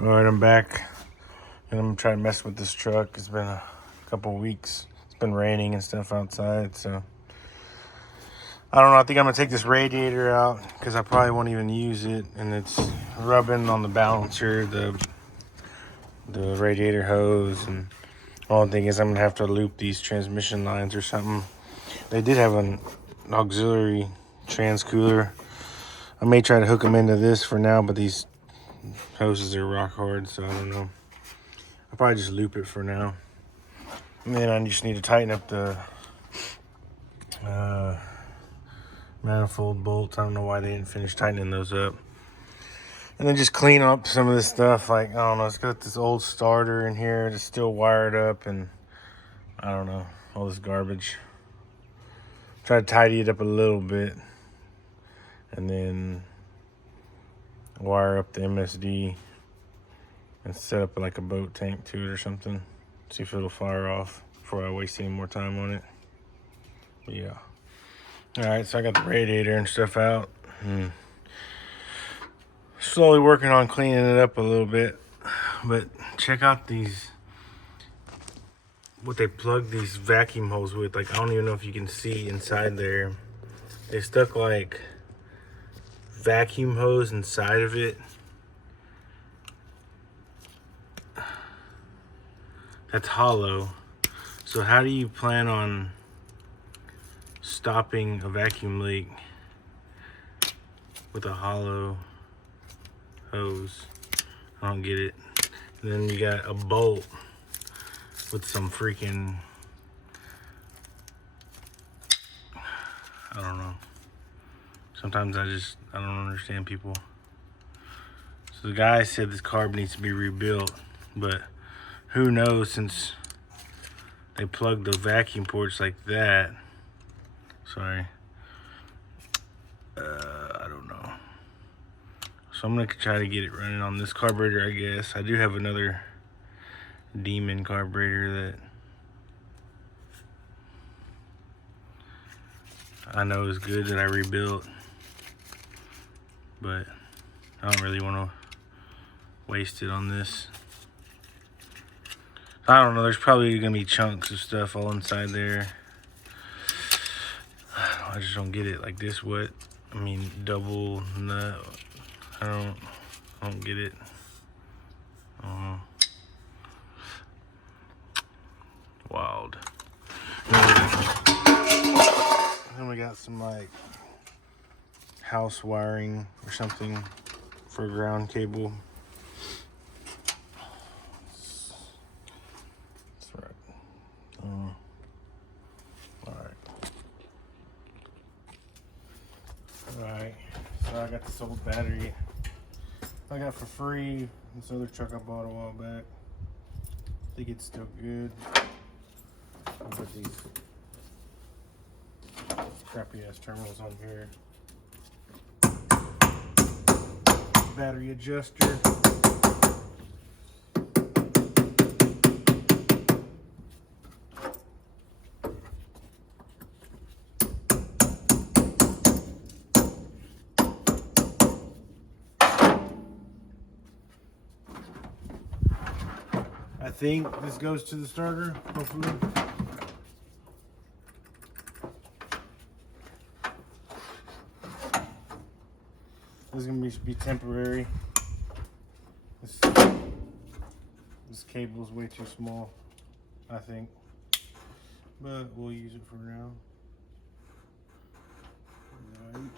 All right, I'm back, and I'm trying to mess with this truck. It's been a couple weeks. It's been raining and stuff outside, so I don't know. I think I'm gonna take this radiator out because I probably won't even use it, and it's rubbing on the balancer, the radiator hose, and the only thing is I'm gonna have to loop these transmission lines or something. They did have an auxiliary trans cooler. I may try to hook them into this for now, but these hoses are rock hard, so I don't know. I'll probably just loop it for now. And then I just need to tighten up the manifold bolts. I don't know why they didn't finish tightening those up. And then just clean up some of this stuff. Like, I don't know, it's got this old starter in here that's still wired up, and I don't know, all this garbage. Try to tidy it up a little bit, and then wire up the MSD and set up like a boat tank to it or something. See if it'll fire off before I waste any more time on it. But yeah. All right, so I got the radiator and stuff out. Slowly working on cleaning it up a little bit. But check out these, what they plug these vacuum holes with. Like, I don't even know if you can see inside there. They stuck like vacuum hose inside of it. That's hollow. So how do you plan on stopping a vacuum leak with a hollow hose? I don't get it. And then you got a bolt with some freaking, I don't know. Sometimes I don't understand people. So the guy said this carb needs to be rebuilt, but who knows, since they plugged the vacuum ports like that. Sorry. I don't know. So I'm gonna try to get it running on this carburetor, I guess. I do have another demon carburetor that I know is good that I rebuilt, but I don't really want to waste it on this. I don't know, there's probably gonna be chunks of stuff all inside there. I just don't get it. Like this, what? I mean, double nut. I don't get it. Wild. Then we got some like house wiring or something for a ground cable. That's right. Alright, so I got this old battery I got for free. This other truck I bought a while back. I think it's still good. I'll put these crappy ass terminals on here. Battery adjuster. I think this goes to the starter, hopefully. This is gonna be temporary. This cable is way too small, I think, but we'll use it for now. Right.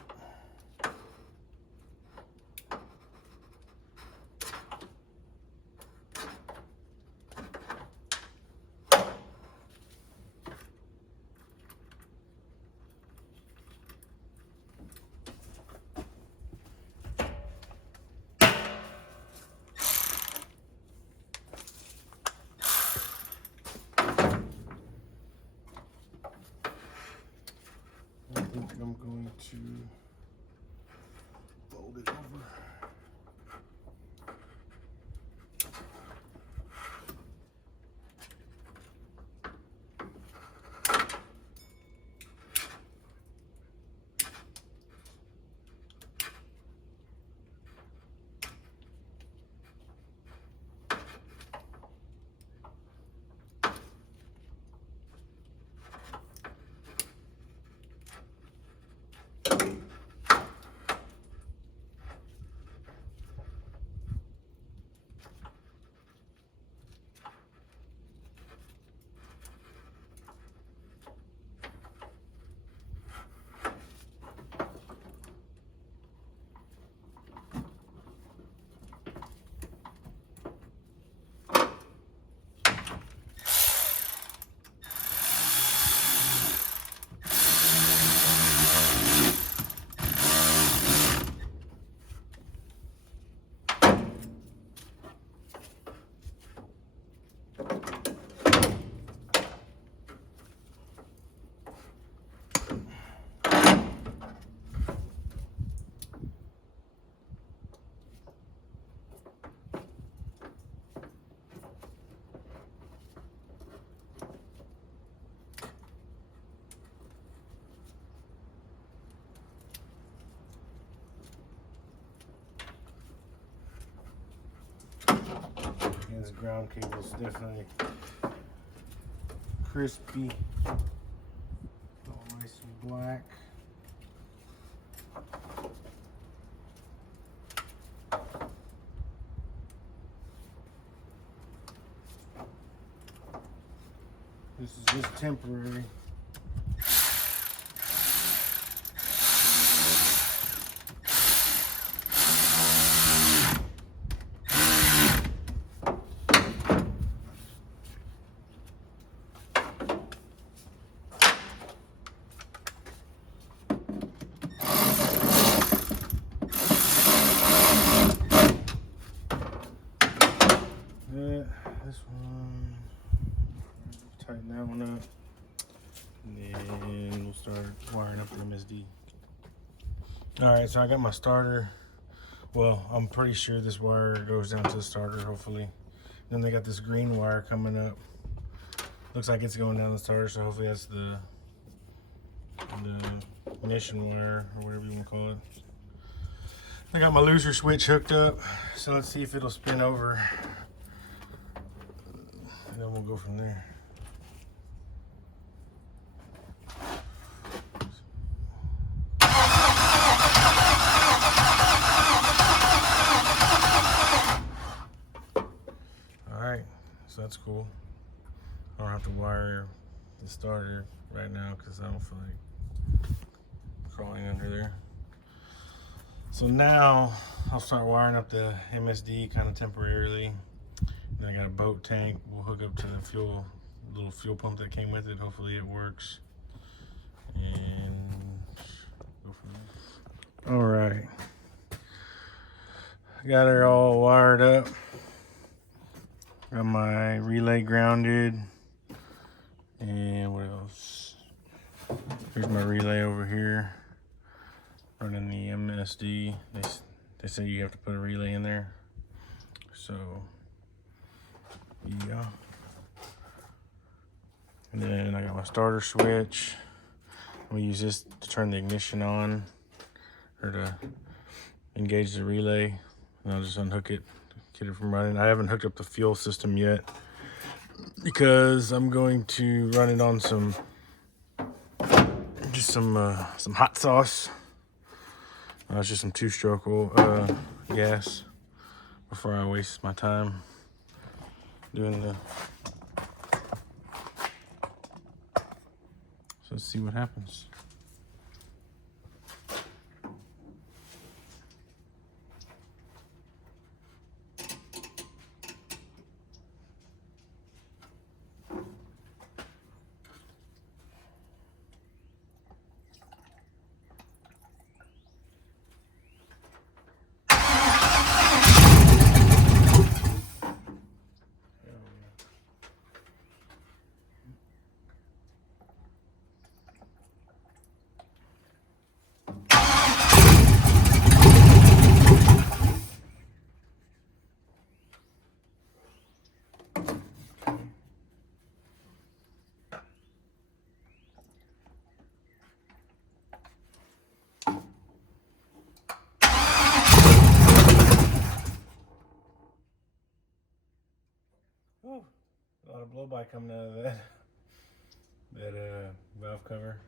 I think I'm going to fold it over. this ground cable is definitely crispy. All nice and black. This is just temporary. This one, tighten that one up, and then we'll start wiring up the MSD. Alright, so I got my starter. Well, I'm pretty sure this wire goes down to the starter, hopefully. Then they got this green wire coming up. Looks like it's going down the starter, so hopefully that's the ignition wire, or whatever you want to call it. I got my loser switch hooked up, so let's see if it'll spin over. And then we'll go from there. Alright, so that's cool. I don't have to wire the starter right now because I don't feel like crawling under there. So now I'll start wiring up the MSD kind of temporarily. Then I got a boat tank. We'll hook up to the little fuel pump that came with it. Hopefully it works. And go from there. All right. Got her all wired up. Got my relay grounded. And what else? Here's my relay over here. Running the MSD. They say you have to put a relay in there. So yeah. And then I got my starter switch. I'm gonna use this to turn the ignition on, or to engage the relay. And I'll just unhook it, get it from running. I haven't hooked up the fuel system yet because I'm going to run it on some hot sauce. It's just some two-stroke gas before I waste my time doing the. So let's see what happens. Oh, a lot of blow-by coming out of that valve cover.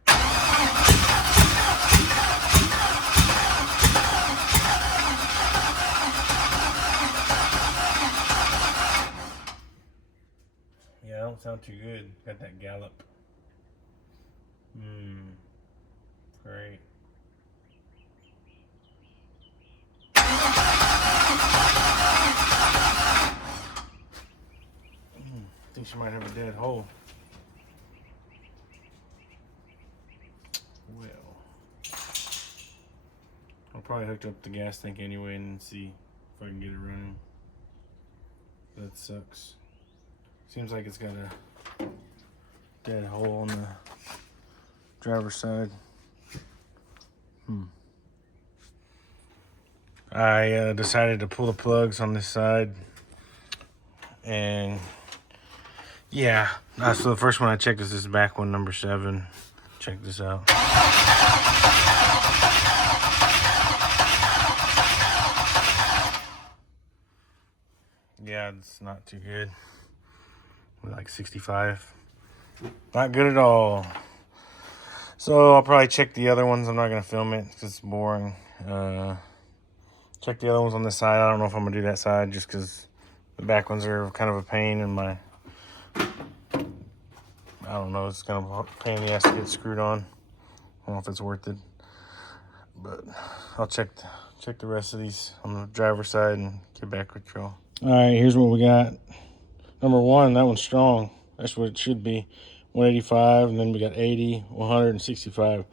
Yeah, I don't sound too good. Got that gallop. Great. I think she might have a dead hole. Well, I'll probably hook up the gas tank anyway and see if I can get it running. That sucks. Seems like it's got a dead hole on the driver's side. I decided to pull the plugs on this side, and yeah, so the first one I checked is this back one, number 7. Check this out. Yeah, it's not too good. Like 65. Not good at all. So I'll probably check the other ones. I'm not going to film it because it's boring. Check the other ones on this side. I don't know if I'm going to do that side just because the back ones are kind of a pain in my... I don't know. It's kind of a pain in the ass to get screwed on. I don't know if it's worth it. But I'll check the rest of these on the driver's side and get back with y'all. All right, here's what we got. Number one, that one's strong. That's what it should be. 185, and then we got 80, 165.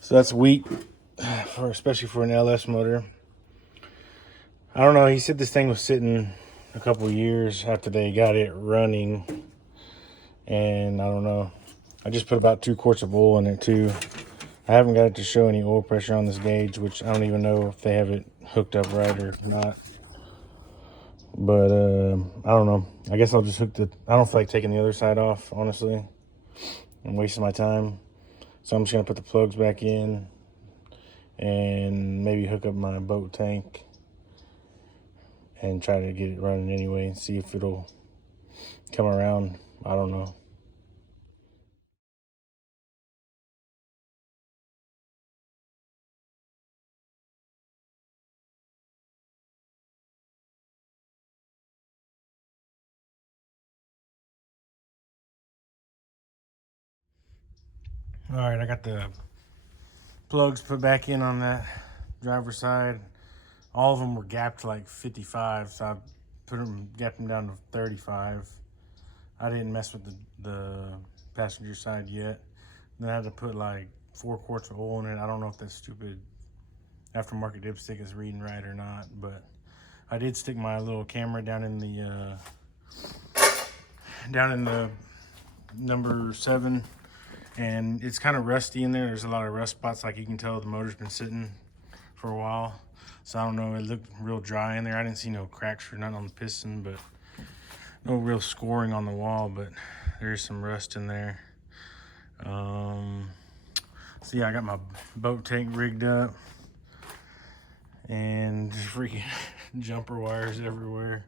So that's weak, especially for an LS motor. I don't know. He said this thing was sitting a couple of years after they got it running. And I don't know. I just put about 2 quarts of oil in it too. I haven't got it to show any oil pressure on this gauge, which I don't even know if they have it hooked up right or not. But I don't know. I guess I'll just hook the... I don't feel like taking the other side off, honestly. I'm wasting my time. So I'm just going to put the plugs back in and maybe hook up my boat tank and try to get it running anyway and see if it'll come around. I don't know. All right, I got the plugs put back in on that driver's side. All of them were gapped like 55, so I gapped them down to 35. I didn't mess with the passenger side yet. Then I had to put like 4 quarts of oil in it. I don't know if that stupid aftermarket dipstick is reading right or not, but I did stick my little camera down in the number 7. And it's kind of rusty in there. There's a lot of rust spots. Like you can tell the motor's been sitting for a while. So I don't know, it looked real dry in there. I didn't see no cracks or nothing on the piston, but no real scoring on the wall, but there's some rust in there. So yeah, I got my boat tank rigged up and just freaking jumper wires everywhere.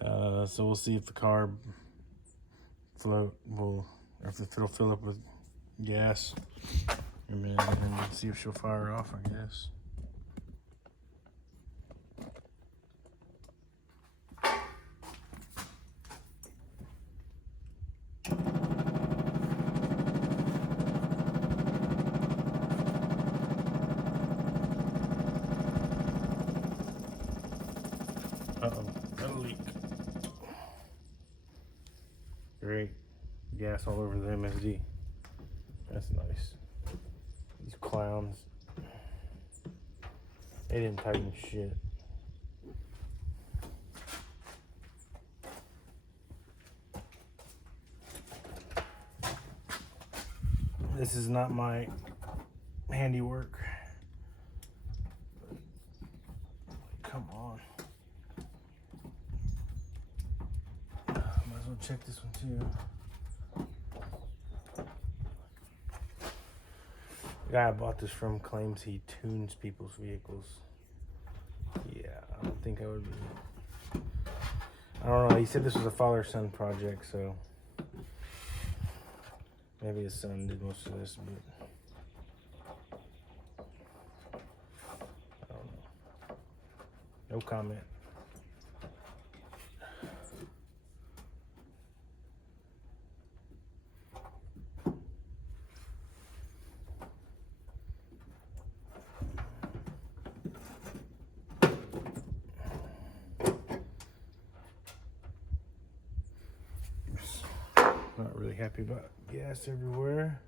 So we'll see if the carb float will... if it'll fill up with gas, and then see if she'll fire off, I guess. Uh-oh, got a leak. Great. Gas all over the MSD. That's nice. These clowns. They didn't tighten shit. This is not my handiwork. Come on. Might as well check this one too. The guy I bought this from claims he tunes people's vehicles. Yeah, I don't think I would be. I don't know. He said this was a father-son project, so maybe his son did most of this, but I don't know. No comment. Not really happy about gas everywhere.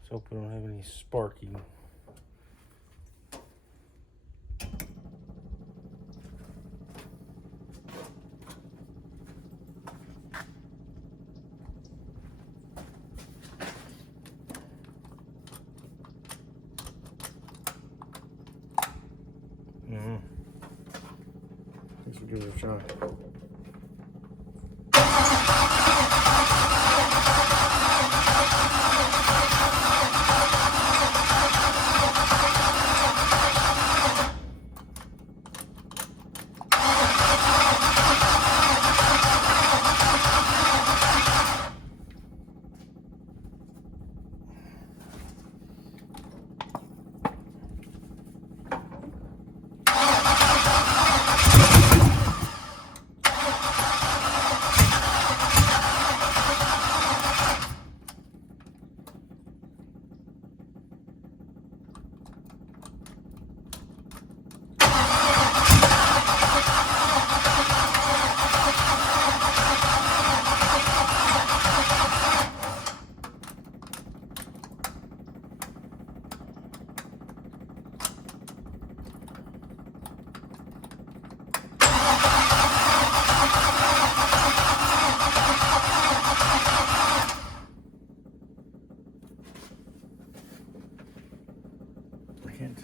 Let's hope we don't have any sparking. Let's give it a shot.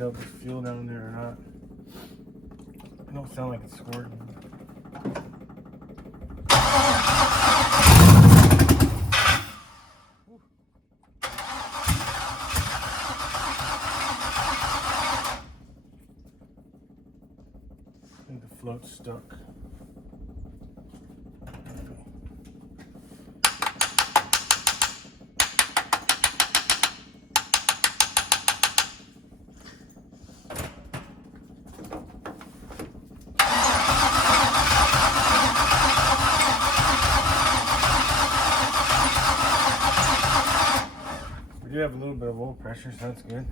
tell if there's fuel down there or not. It don't sound like it's squirting. I think the float's stuck. We do have a little bit of oil pressure, so that's good.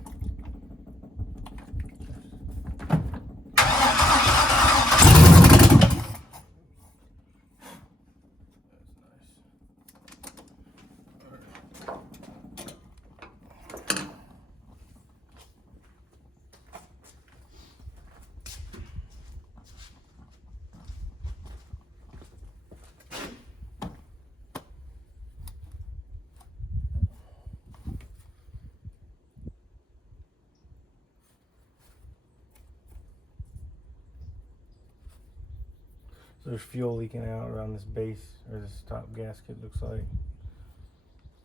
So there's fuel leaking out around this base, or this top gasket, looks like.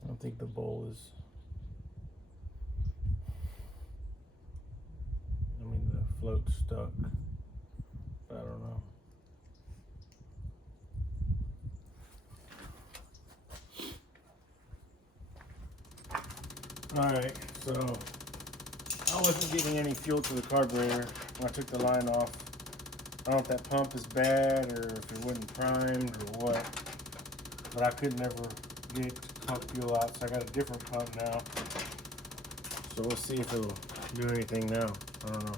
I don't think the bowl is... I mean, the float's stuck. But I don't know. Alright, so I wasn't getting any fuel to the carburetor when I took the line off. I don't know if that pump is bad or if it wasn't primed or what, but I could never get it to pump fuel out, so I got a different pump now. So we'll see if it'll do anything now. I don't know.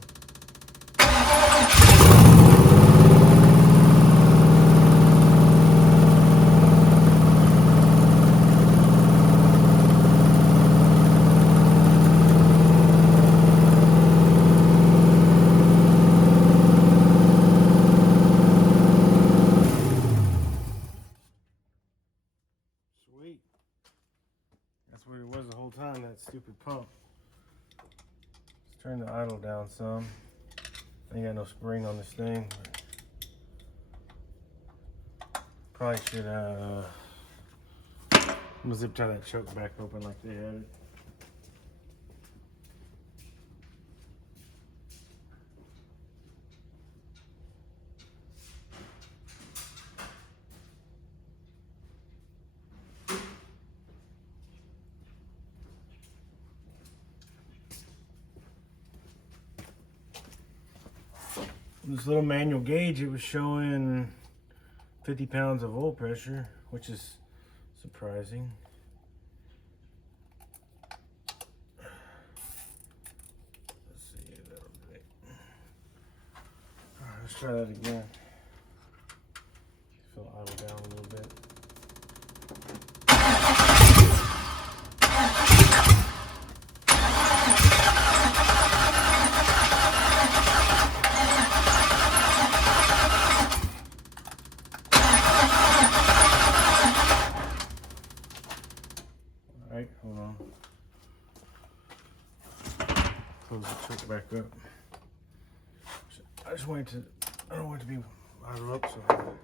Sweet. That's what it was the whole time, that stupid pump. Let's turn the idle down some. Ain't got no spring on this thing. Probably should I'm gonna zip tie that choke back open like they had it. This little manual gauge, it was showing 50 pounds of oil pressure, which is surprising. Let's see, that'll do it. All right, let's try that again. Fill idle down a little bit. Alright, hold on. Close the choke back up. I just want it to, I don't want it to be idle up so hard.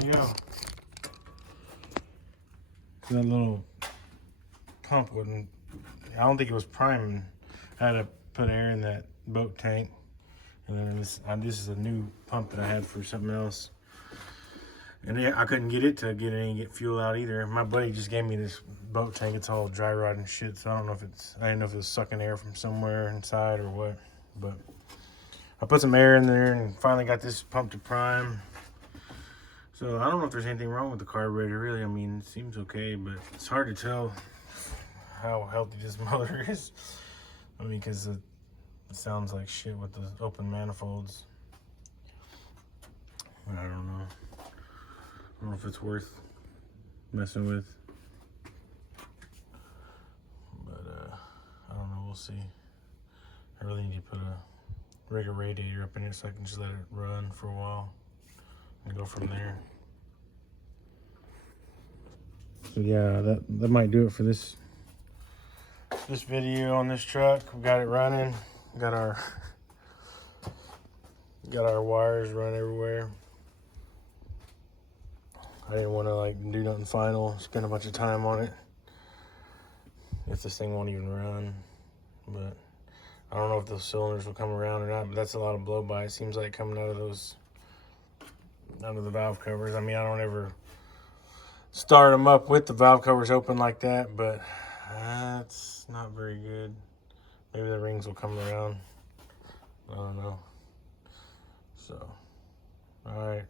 there you go. That little pump wouldn't, I don't think it was priming. I had to put air in that boat tank. And then this is a new pump that I had for something else. And I couldn't get it to get fuel out either. My buddy just gave me this boat tank. It's all dry rot and shit, so I don't know if I didn't know if it was sucking air from somewhere inside or what. But I put some air in there and finally got this pump to prime. So I don't know if there's anything wrong with the carburetor, really. I mean, it seems okay, but it's hard to tell how healthy this motor is. I mean, because it sounds like shit with the open manifolds. I don't know. I don't know if it's worth messing with. But, I don't know. We'll see. I really need to put a regular radiator up in here so I can just let it run for a while and go from there. So yeah, that might do it for this video on this truck. We got it running. Got our wires run everywhere. I didn't want to like do nothing final, spend a bunch of time on it if this thing won't even run. But I don't know if those cylinders will come around or not, but that's a lot of blow by. It seems like coming out of the valve covers. I mean, I don't ever start them up with the valve covers open like that, but that's not very good. Maybe the rings will come around. I don't know. So, all right.